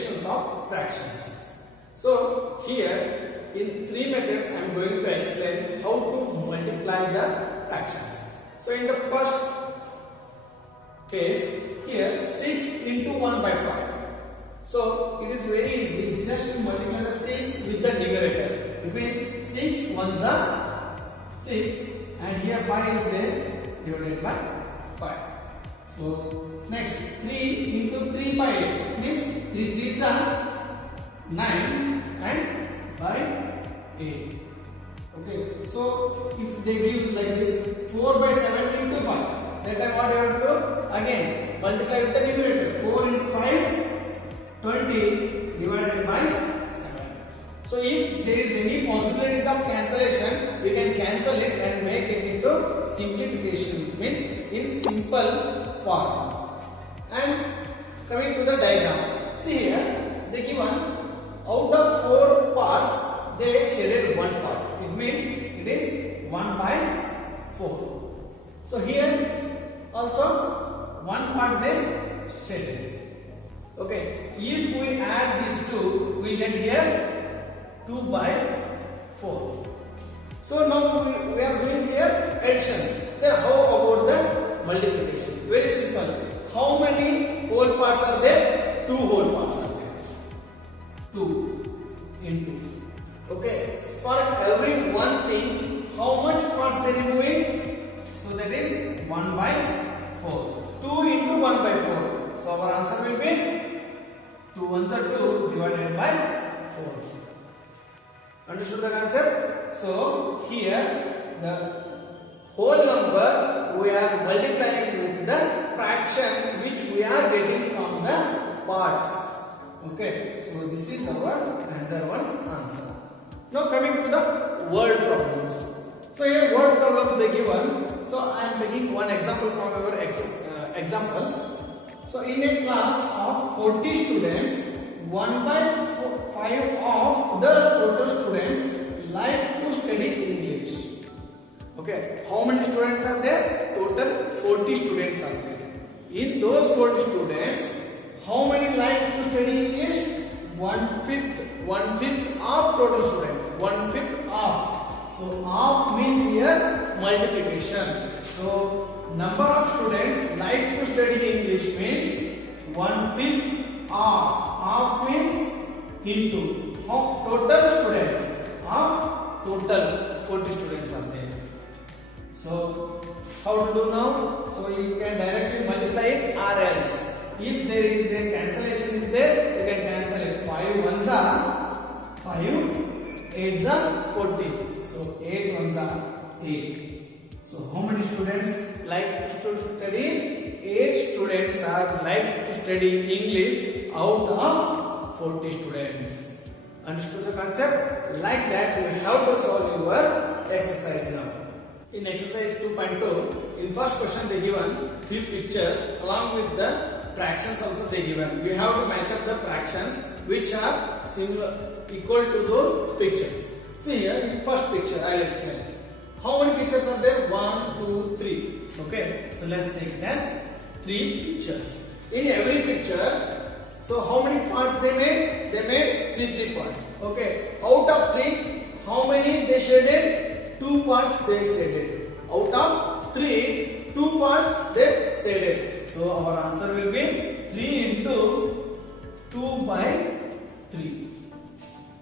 multiplications of fractions. So here in three methods I am going to explain how to multiply the fractions. So in the first case, here 6 into 1 by 5. So it is very easy, just to multiply the 6 with the numerator. It means 6 ones are 6 and here 5 is there divided by 5. So next 3 into 3 by 8 means 3 3s are 9 and by 8. Okay, so if they give like this 4 by 7 into 5, that time what you have to do? Again multiply with the numerator. 4 into 5, 20 divided by 7. So if there is any possibilities of cancellation, we can cancel it and make it into simplification, means in simple form. And coming to the diagram, see here they given out of 4 parts they shaded 1 part. It means it is 1 by 4. So here also 1 part they shaded. Okay, if we add these two, we get here 2 by 4. So now we are doing here addition. Then how about the multiplication? Very simple. How many whole parts are there? 2 whole parts are there. 2 into. Okay, for every one thing, how much parts they removing? So that is 1 by 4. 2 into 1 by 4. So our answer will be 2 ones are 2 divided by 4. Understood the concept? So here the whole number we are multiplying with the fraction which we are getting from the parts. Okay, so this is our another one answer. Now coming to the word problems. So here word problems they given. So I am taking one example from our examples. So in a class of 40 students, 1 by 5 of the total students like to study English. Okay, how many students are there? Total 40 students are there. In those 40 students, how many like to study English? 1/5 of total students. 1/5 of. So of means here multiplication. So number of students like to study English means 1/5 of. Of means into. Total students of total 40 students are there. So how to do now? So you can directly multiply it or else. If there is a cancellation is there, you can cancel it. 5 ones are 5, 8s are 40. So 8 ones are 8. So how many students like to study? 8 students are like to study English out of 40 students. Understood the concept? Like that you have to solve your exercise now. In exercise 2.2, in first question they given few pictures along with the fractions also they given. You have to match up the fractions which are similar equal to those pictures. See here in first picture I will explain. How many pictures are there? 1, 2, 3. Okay, so let's take it as 3 pictures. In every picture, so how many parts they made? They made 3 parts. Okay, out of 3, how many they shaded? 2 parts they shaded. Out of 3, 2 parts they shaded. So our answer will be 3 into 2 by 3.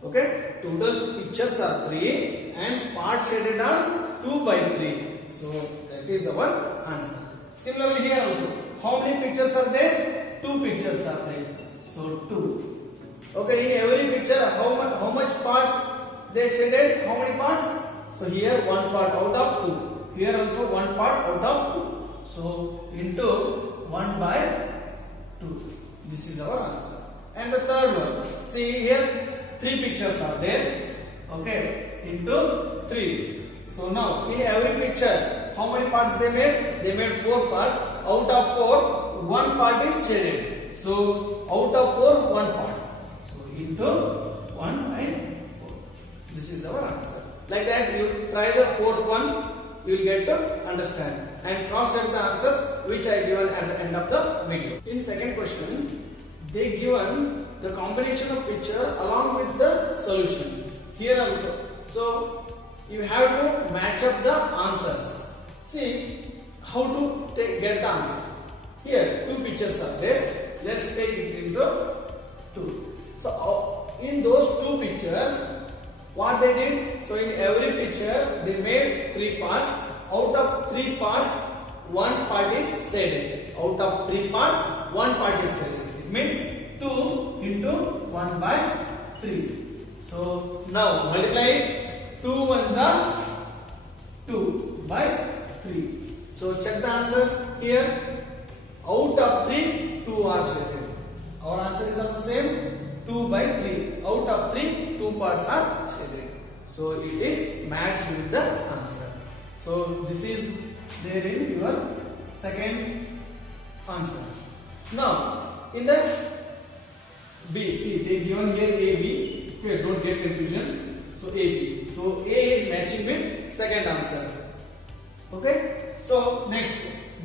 Okay, total pictures are 3 and parts shaded are 2 by 3. So that is our answer. Similarly here also, how many pictures are there? 2 pictures are there. So 2. Okay, in every picture how much parts they shaded? How many parts? So here 1 part out of 2. Here also 1 part out of 2. So into 1 by 2. This is our answer. And the third one, see here 3 pictures are there. Okay, into 3. So now in every picture, how many parts they made? They made 4 parts. Out of 4, 1 part is shaded. So out of 4, 1 part. So into 1 by 4. This is our answer. Like that, you try the fourth one, you will get to understand and cross check the answers which I given at the end of the video. In second question, they given the combination of picture along with the solution. Here also. So you have to match up the answers. See how to get the answers. Here two pictures are there. Let's take it into two. So in those two pictures, what they did? So in every picture they made three parts. Out of three parts, one part is shaded. Out of three parts, one part is shaded. It means 2 into 1 by 3. So now multiply it. 2 ones are 2 by 3. So check the answer here. Out of 3, 2 are shaded. Our answer is also same. 2 by 3. Out of 3, 2 parts are shaded. So it is matched with the answer. So this is there in your second answer. Now in the B, see they given here A, B. Okay, don't get confusion. So A, B. So A is matching with second answer. Okay. So next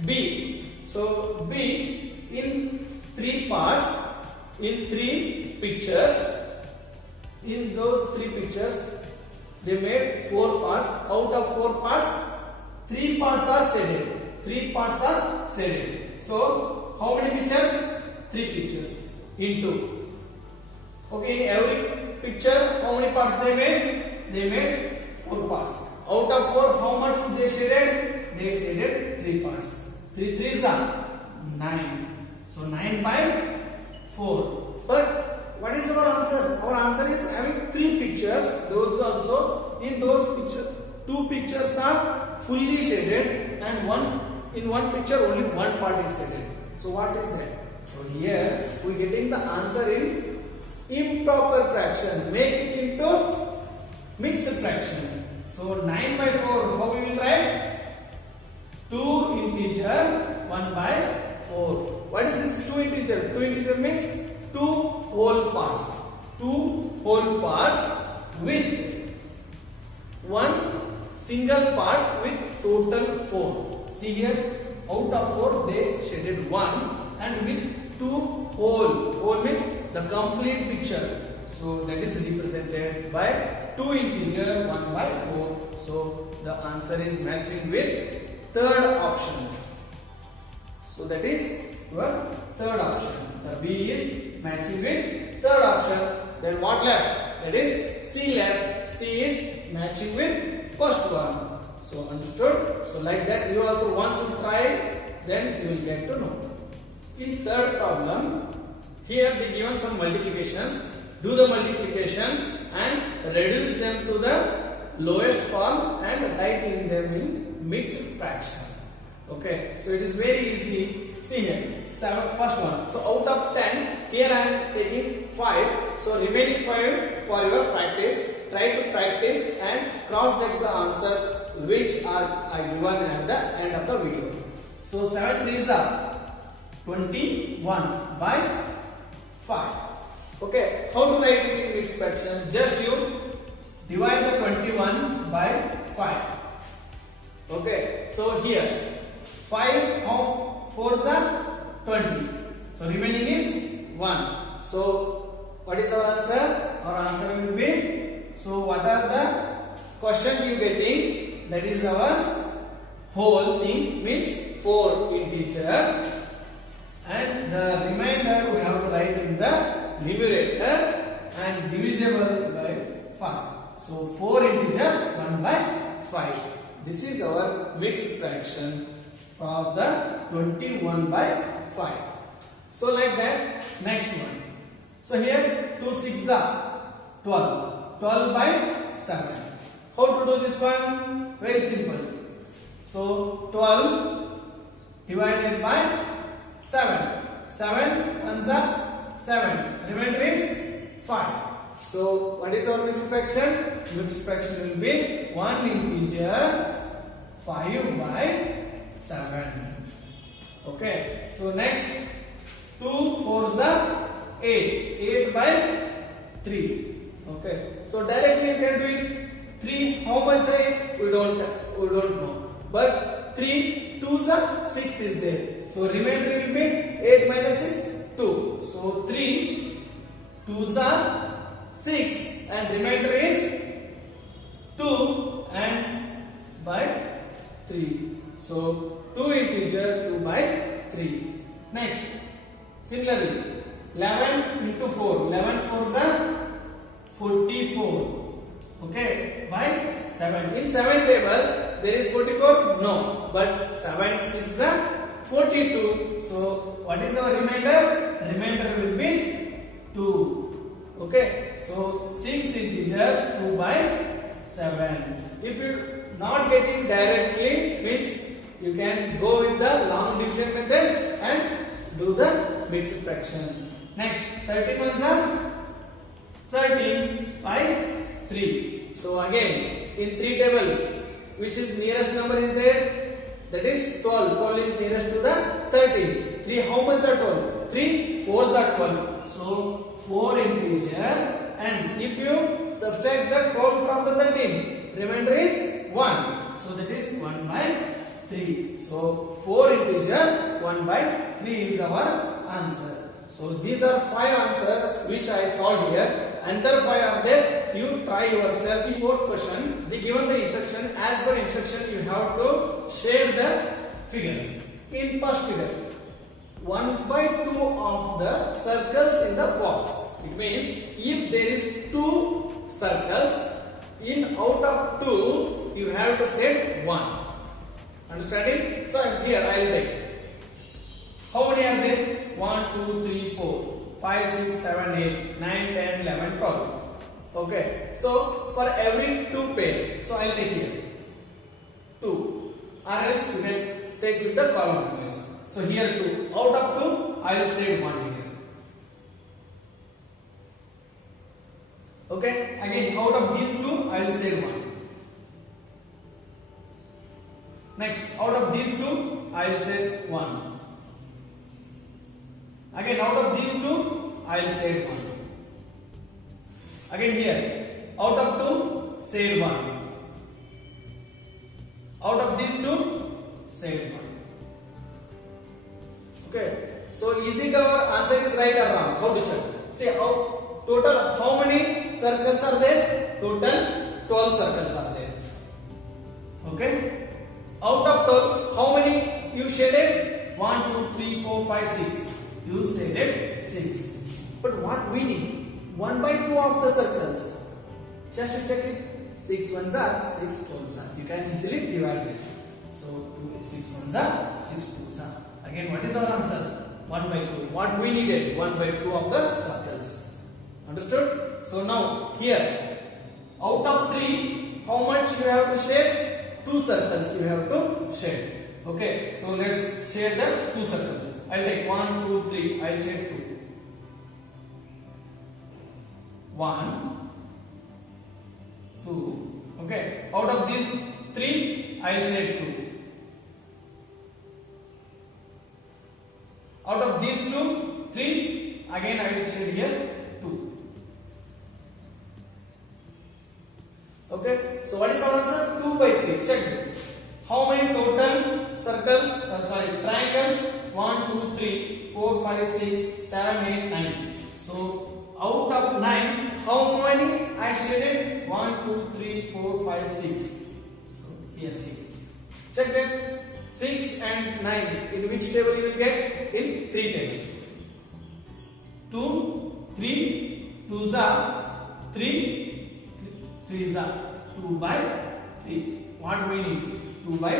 B. So B in three parts, in three pictures. In those three pictures, they made 4 parts. Out of 4 parts, 3 parts are shaded. 3 parts are shaded. So how many pictures? 3 pictures into. Okay, in every picture, how many parts they made? They made 4 parts. Out of 4, how much they shaded? They shaded 3 parts. 3 3s are 9. So 9 by 4. But what is our answer? Our answer is having 3 pictures. Those also, in those pictures, 2 pictures are fully shaded, and in one picture only one part is shaded. So what is that? So here we getting the answer in improper fraction. Make it into mixed fraction. So 9 by 4, how we will write? 2 integer 1 by 4. What is this 2 integer? 2 integer means 2 whole parts. 2 whole parts with 1 single part with total 4. See here, out of 4 they shaded 1, and with 2 whole. Whole means the complete picture. So that is represented by 2 integer 1 by 4. So the answer is matching with third option. So that is your third option. The B is matching with third option. Then what left? That is C left. C is matching with first one. So understood? So like that you also once you try, then you will get to know. In third problem, here they given some multiplications. Do the multiplication and reduce them to the lowest form and write in them in mixed fraction. Okay, so it is very easy. See here, first one. So out of 10, here I am taking 5. So remaining 5 for your practice. Try to practice and cross check the answers which are given at the end of the video. So 7 3s are 21 by 5. Okay, how to write it in mixed fraction? Just you divide the 21 by 5. Okay, so here 5 how 4s are 20. So remaining is 1. So what is our answer? Our answer will be, so what are the question you getting? That is our whole thing, means 4 integer, and the remainder we have to write in the numerator and divisible by 5. So 4 integer 1 by 5. This is our mixed fraction for the 21 by 5. So like that, next one. So here 2 6s are 12. 12 by 7. How to do this one? Very simple. So 12 divided by 7. 7 ones are 7. Remainder is 5. So what is our mixed fraction? Mixed fraction will be 1 integer 5 by 7. Okay. So next 2 4s are 8. 8 by 3. Okay. So directly you can do it. 3 how much is? We don't know. But 3 2s are 6 is there. So remainder will be 8 minus 6 2. So 3 2s are 6 and remainder is 2 and by 3. So 2 integer 2 by 3. Next, similarly 11 into 4. 11 4s are 44. Okay, by 7. In 7 table there is 44? No, but 7 6 are 42. So what is our remainder? Remainder will be 2. Okay, so 6 integer 2 by 7. If you not getting directly, means you can go with the long division method and do the mixed fraction. Next, 13 ones are 13 by 3. So again, in 3 table, which is nearest number is there? That is 12. 12 is nearest to the 13. 3 how much are 12? 3 4s are 12. So 4 integer, and if you subtract the 12 from the 13, remainder is 1. So that is 1 by 3. So 4 integer 1 by 3 is our answer. So these are 5 answers which I solved here. Another 5 are there. You try yourself. In fourth question, they given the instruction. As per instruction, you have to share the figures. In first figure, 1 by 2 of the circles in the box. It means if there is 2 circles, in out of 2, you have to set 1. Understanding? So here I will take. How many are there? 1, 2, 3, 4, 5, 6, 7, 8, 9, 10, 11, 12. Okay. So for every 2 pair, so I will take here 2. Or else you can take with the column wise. So here 2. Out of 2, I will set 1 here. Okay. Again, out of these 2, I will set 1. Next, out of these 2, I will set 1. Again, out of these 2, I will set 1. Again here, out of 2, set 1. Out of these 2, set 1. Okay. So is it our answer is right or wrong? How to check? See, total how many circles are there? Total 12 circles are there. Okay. Out of 12, how many you shaded? 1, 2, 3, 4, 5, 6. You shaded 6. But what we need? 1 by 2 of the circles. Just to check it. 6 ones are 6 12s are. You can easily divide it. So 6 ones are 6 2s are. Again, what is our answer? 1 by 2. What we needed? 1 by 2 of the circles. Understood? So now here, out of 3, how much you have to shade? 2 circles you have to shade. Okay, so let's shade the 2 circles. I'll take 1, 2, 3. I'll shade 2. 1, 2. Okay, out of these 3, I'll shade 2. Out of these 2, 3. Again, I will shade here 2. Okay, so what is our answer? 2 by 3. Check it. How many total circles, triangles? 1, 2, 3, 4, 5, 6, 7, 8, 9. So out of 9, how many I shaded? 1, 2, 3, 4, 5, 6. So here 6. Check that. 6 and 9. In which table you will get? In 3 table. 2, 3, 2s are 3, 3s are 2 by 3. What we need? 2 by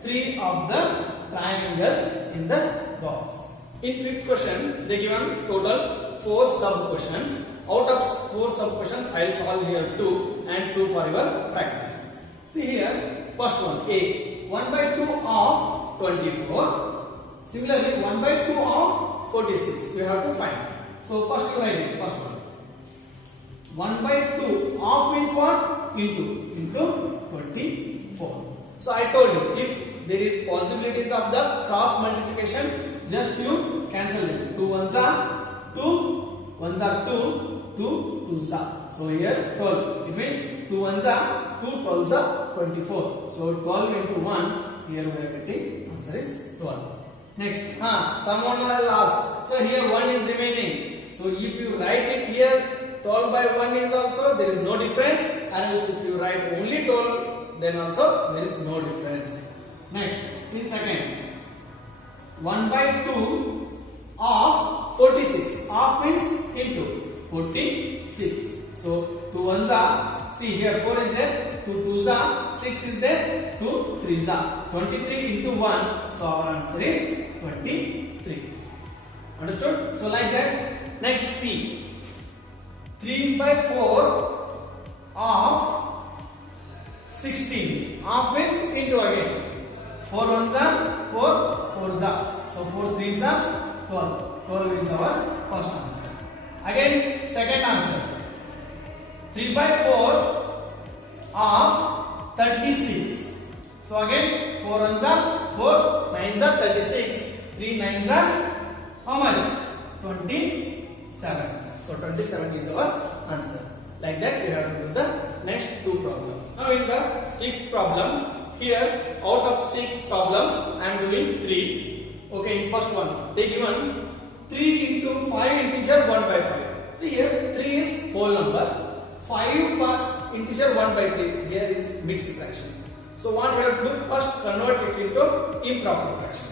3 of the triangles in the box. In fifth question, they given total 4 sub questions. Out of 4 sub questions, I will solve here 2 and 2 for your practice. See here, first one A. 1 by 2 of 24. Similarly, 1 by 2 of 46. You have to find. So first you write first one. 1 by 2 of means what? Into 24. So I told you, if there is possibilities of the cross multiplication, just you cancel them. 2 ones are 2, ones are 2, 2 2s are. So here 12. It means 2 ones are 2, 12s are 24. So 12 into 1, here we are getting answer is 12. Next, someone will ask, so here 1 is remaining. So if you write it here, 12 by 1 is also, there is no difference. And else if you write only 12, then also there is no difference. Next, in second, 1 by 2 of 46. Of means into 46. So 2 ones are, see here 4 is there, 2 twos are, 6 is there, 2 threes are. 23 into 1. So our answer is 23. Understood? So like that. Next, C. 3 by 4 of 16. Of means into again. 4 ones are 4 fours are. So 4 threes are 12. 12 is our first answer. Again, second answer. 3 by 4 of 36. So again, 4 ones are 4, 9s are 36. 3 9s are how much? 27. So 27 is our answer. Like that we have to do the next two problems. Now in the sixth problem, here out of 6 problems I am doing 3. Okay, in first one they given 3 into 5 integer 1 by 5. See here 3 is whole number, 5 by integer 1 by 3. Here is mixed fraction. So what we have to do? First convert it into improper fraction.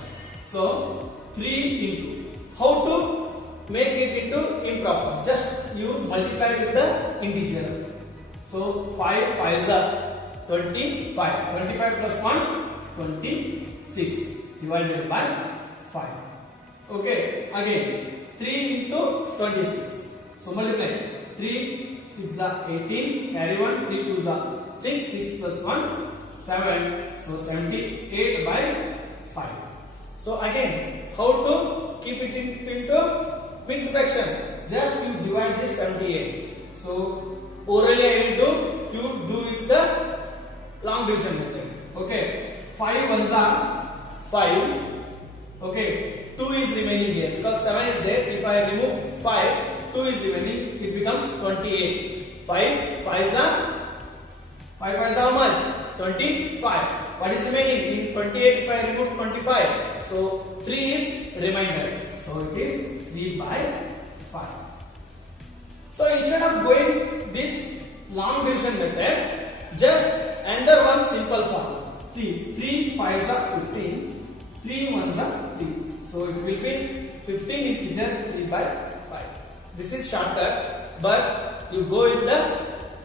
So 3 into, how to make it into improper? Just you multiply with the integer. So 5 5s are 25. 25 plus 1 26 divided by 5. Okay, again 3 into 26. So multiply 3 6 are 18, carry 1, 3 2s are 6, 6 plus 1 7. So 78 by 5. So again, how to keep it into mixed fraction? Just you divide this 78. So orally I will do, you do it the long division method. Okay, 5 ones are 5. Okay, 2 is remaining here because 7 is there. If I remove 5, 2 is remaining. It becomes 28. 5 5s are, 5 5s are how much? 25. What is remaining? In 28 if I remove 25, so 3 is remainder. So it is 3 by 5. So instead of going this long division method, just another one simple form. See, 3 5s are 15, 3 1s are 3. So it will be 15 integer 3 by 5. This is shortcut, but you go with the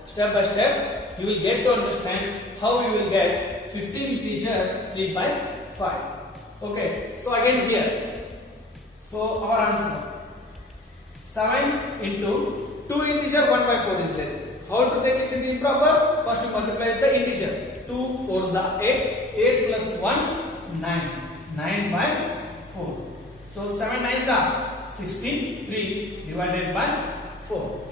step by step, you will get to understand how you will get 15 integer 3 by 5. Okay, so again here. So our answer 7 into 2 integer 1 by 4 is there. How to take it into improper? First you multiply the integer. 2 4s are 8. 8 plus 1 9. 9 by 4. So 7 9s are 16. 3 divided by 4.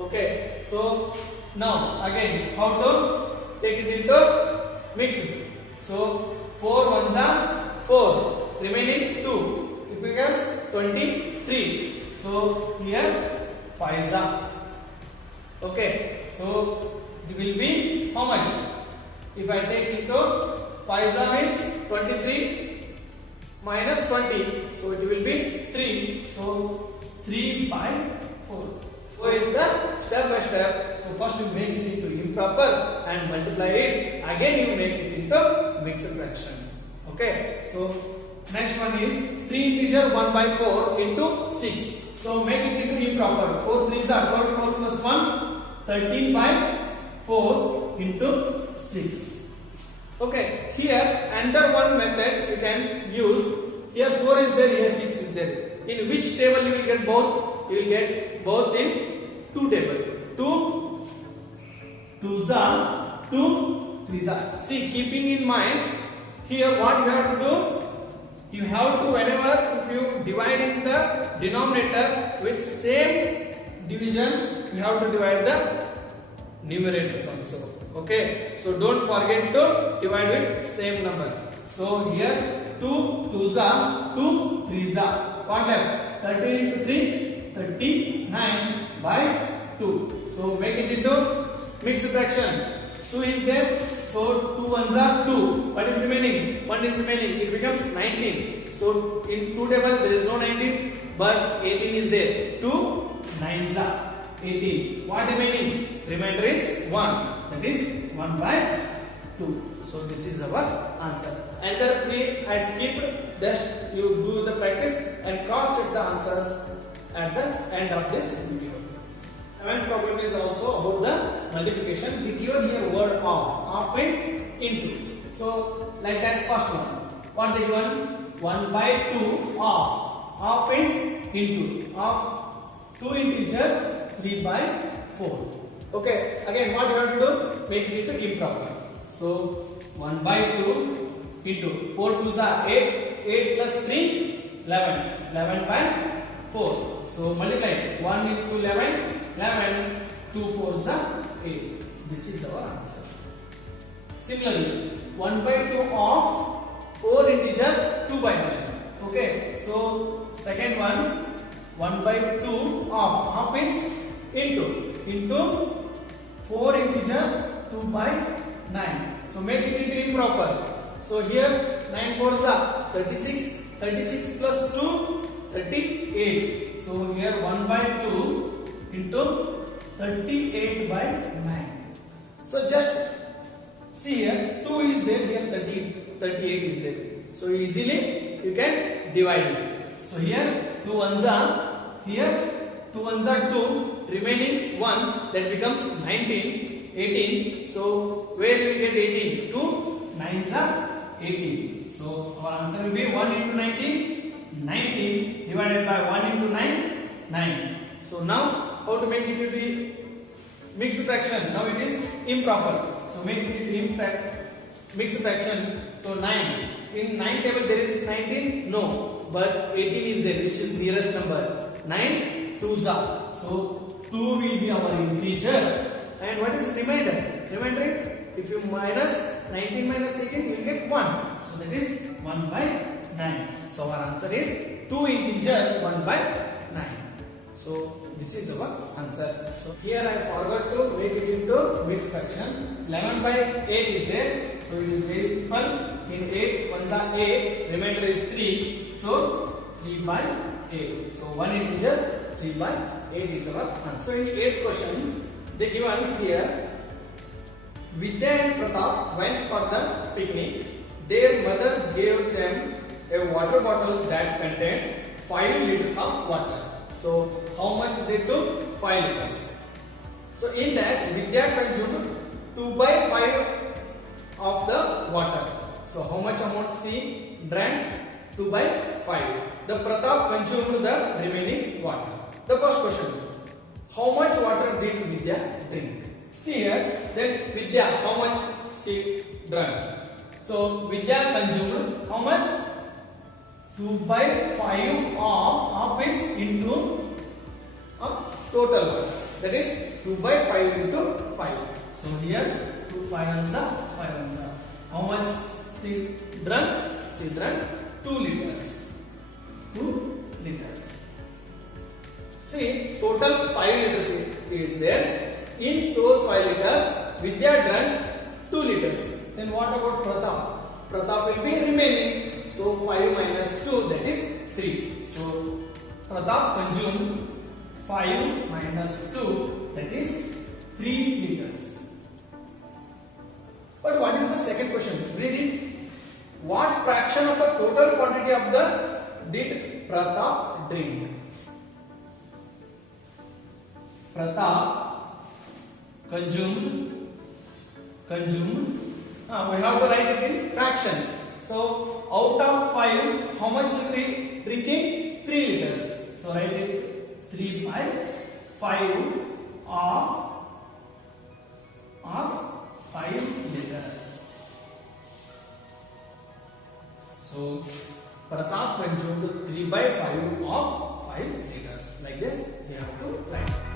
Okay. So now again how to take it into mixed. So 4 1s are 4. Remaining 2. It becomes 23. So here 5s are. Okay, so it will be how much? If I take into 5s means 23 minus 20, so it will be 3. So 3 by 4. So in the step by step, so first you make it into improper and multiply it. Again you make it into mixed fraction. Okay, so next one is 3 integer 1 by 4 into 6. So make it into improper. 4 3s are 24 plus 1, 13 by 4 into 6. Okay, here another one method you can use. Here 4 is there, here 6 is there. In which table you will get both? You will get both in 2 table. 2 2s are 2 3s are. See, keeping in mind here what you have to do. You have to, whenever if you divide in the denominator with same division, you have to divide the numerators also. Okay, so don't forget to divide with same number. So here 2 2s are 2 3s are. What left? 13 into 3 39 by 2. So make it into mixed fraction. 2 is there, So 2 ones are 2. What is remaining? 1 is remaining. It becomes 19. So in 2 table there is no 19, but 18 is there. 2 9s are 18. What remaining? Remainder is 1. That is 1 by 2. So this is our answer. And the 3 I skipped. Just you do the practice and cross check the answers at the end of this video. One problem is also about the multiplication. They given here word of. Of means into. So like that first one. What they given? 1 by 2 of. Of means into. Of 2 integer 3 by 4. Okay. Again what you have to do? Make it into improper. So 1 by 2 into 4 2s are 8. 8 plus 3 11. 11 by 4. So multiply 1 into 11. 11, 2 4s are 8. This is our answer. Similarly, 1 by 2 of 4 integer 2 by 9. Okay, so second one, 1 by 2 of means into 4 integer 2 by 9. So make it into improper. So here 9 4s are 36. 36 plus 2, 38. So here 1 by 2 into 38 by 9. So just see here 2 is there, here 38 is there. So easily you can divide it. So here 2 ones are, here 2 ones are 2, remaining 1, that becomes 19, 18. So where will we get 18? 2 9s are 18. So our answer will be 1 into 19, 19 divided by 1 into 9, 9. So now how to make it into mixed fraction? Now it is improper. So make it into mixed fraction. So 9. In 9 table there is 19? No. But 18 is there, which is nearest number. 9 2s are. So 2 will be our integer. And what is remainder? Remainder is, if you minus 19 minus 18, you will get 1. So that is 1 by 9. So our answer is 2 integer 1 by 9. So this is our answer. So here I forgot to make it into mixed fraction. 11 by 8 is there. So it is very simple. In 8, 1s are 8. Remainder is 3. So 3 by 8. So 1 integer 3 by 8 is our answer. So in 8th question, they given here, Vidya and Pratap went for the picnic. Their mother gave them a water bottle that contained 5 liters of water. So how much they took? 5 liters. So in that Vidya consumed 2 by 5 of the water. So how much amount she drank? 2 by 5. The Pratap consumed the remaining water. The first question, how much water did Vidya drink? See here, then Vidya, how much she drank? So Vidya consumed how much? 2 by 5 of is into total. That is 2 by 5 into 5. So here 2 5 answer, 5 answer. How much she drank? She drank 2 liters. 2 liters. See, total 5 liters is there. In those 5 liters, Vidya drank 2 liters. Then what about Pratap? Pratap will be remaining. So 5 minus 2, that is 3. So Pratap consumed 5 minus 2, that is 3 liters. But what is the second question? Read it. What fraction of the total quantity of the did Pratap drink? Pratap consumed. We have to write it in fraction. So out of 5, how much is drinking? 3 liters. So write it 3 by 5 of 5 liters. So Pratap consumed 3 by 5 of 5 liters. Like this, we have to write.